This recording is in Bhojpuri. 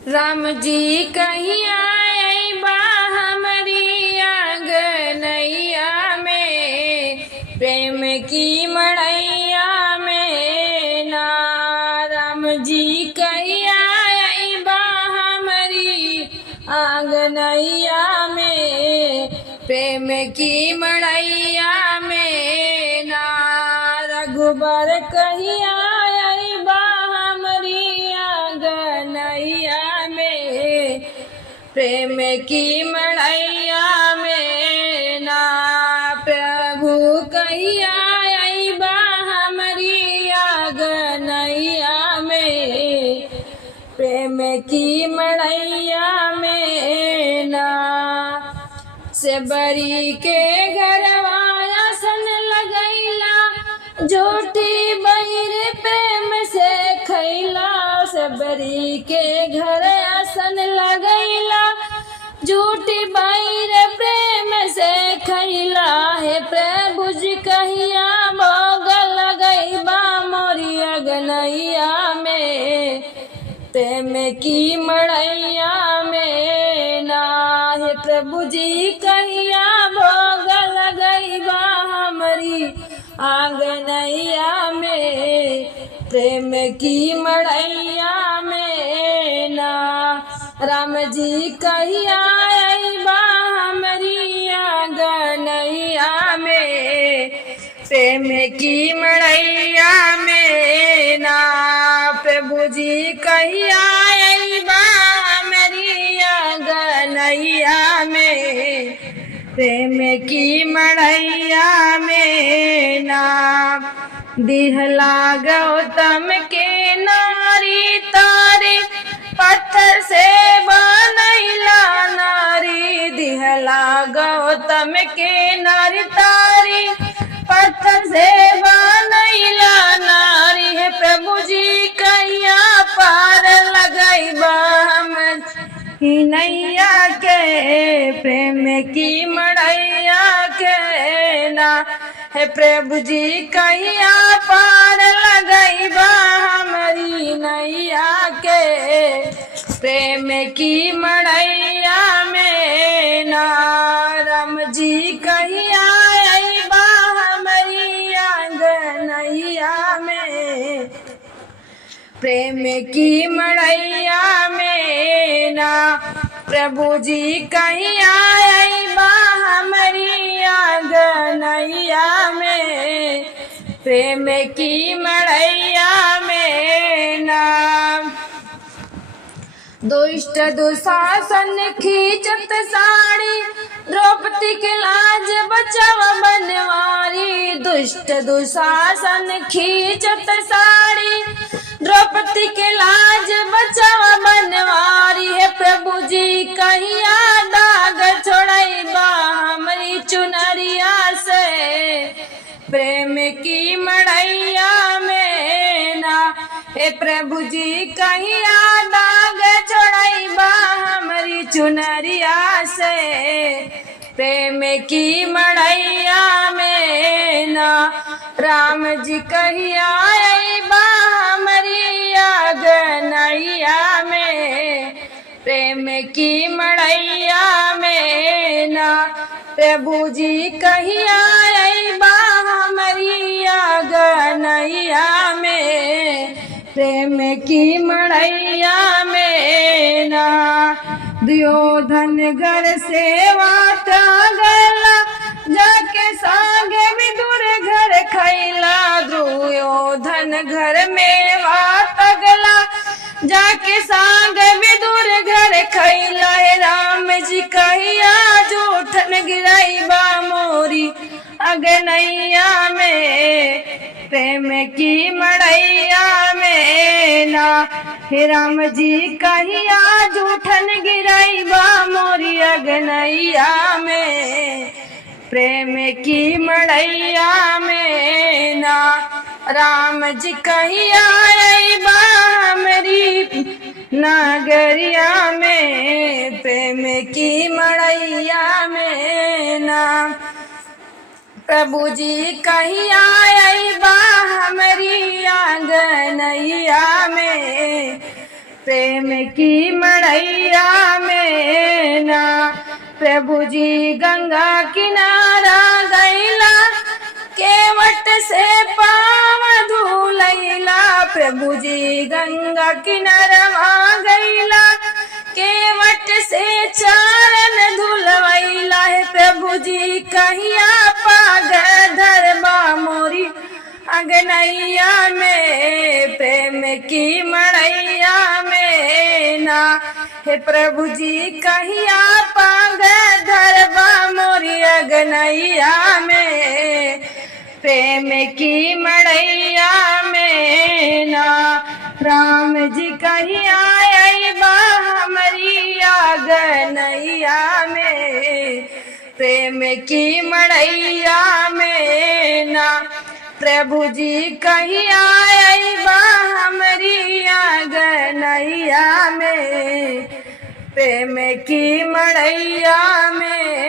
राम जी कहिया अइबा हमरी आंगनैया में, प्रेम की मड़ैया में ना। राम जी कहिया अइबा हमरी आंगनैया में, प्रेम की मड़ैया में ना। रघुबर कहिया अइबा हमरी आंगनैया में, प्रेम की मड़ैया में ना। प्रभु कहिया अइबा हमरी आंगनैया में, प्रेम की मड़ैया में ना। सेबरी के घरवा आसन लगैला, झूठी बहिर प्रेम से खैला। सेबरी के घर आसन लगैला, झूठी बहिर प्रेम से खैला। हे प्रभु जी कहिया भोग लगैबा मोरी अगनैया में, प्रेम की मड़ैया में ना। हे प्रभु जी कहिया भोग लगैबा हमरी आंगनैया में, प्रेम की मड़ैया में ना। राम जी कहिया अइबा हमरी आंगनैया में, प्रेम की मड़ैया में ना। प्रभु जी कहिया अइबा हमरी आंगनैया में, प्रेम की मड़ैया में ना। दिहला गौतम के नारी तारी, पत्थर से बनैला नारी। दिहला गौतम के नारी तारी, पत्थर से बनैला नारी। है प्रभु जी कहिया पार लगैबा हम नैया के, प्रेम की मड़ैया के ना। हे प्रभु जी कहिया पार लगैबा हमरी नैया के, प्रेम की मड़ैया में ना। राम जी कहिया अइबा हमरी आंगनैया में, प्रेम की मड़ैया में ना। प्रभु जी कहिया अइबा हमरी आंगनैया में, प्रेम की मड़ैया में ना। दुष्ट दुशासन खींचत साड़ी, द्रौपदी के लाज बचाव बनवारी। दुष्ट दुशासन खींचत साड़ी, द्रौपदी के लाज बचाव बनवारी। है प्रभु जी कहिया दाग छोड़ैबा हमरी चुनरिया से, प्रेम की मड़ैया में ना। हे प्रभु जी कहिया दाग छोड़ैबा हमरी चुनरिया से, प्रेम की मड़ैया में ना। राम जी कहिया अइबा हमरी आंगनैया में, प्रेम की मड़ैया में ना। प्रभु जी कहिया अइबा हमरी आंगनैया में, प्रेम की मड़ैया में ना। दुर्योधन घर से वाट गला, जाके सांगे विदुर घर खैला। दुर्योधन घर में वाट गला, जाके सांग विदुर घर खैला। राम जी कहिया जूठन गिरैबा मोरी अगनैया में, प्रेम की मड़ैया में ना। हे राम जी कहिया जूठन गिरैबा मोरी अगनैया में, प्रेम की मड़ैया में ना। राम जी कहिया अइबा हमरी नागरिया में, प्रेम की मड़ैया में ना। प्रभु जी कहिया अइबा हमरी आंगनैया में, प्रेम की मड़ैया में ना प्रभु जी गंगा किनारा गैला केवट से पाव धुलैला प्रभु जी गंगा किनारवा गैला केवट से चारण धुलवैला है प्रभु जी कहिया पाग धरबा मोरी अगनैया में प्रेम की मड़ैया में ना हे प्रभु जी कहिया पाग धरबा मोरी अगनैया में प्रेम की मड़ैया में ना राम जी कहिया अइबा हमरी अगनैया में प्रेम की मड़ैया में ना प्रभु जी कहिया अइबा हमरी अगनैया में प्रेम की मड़ैया में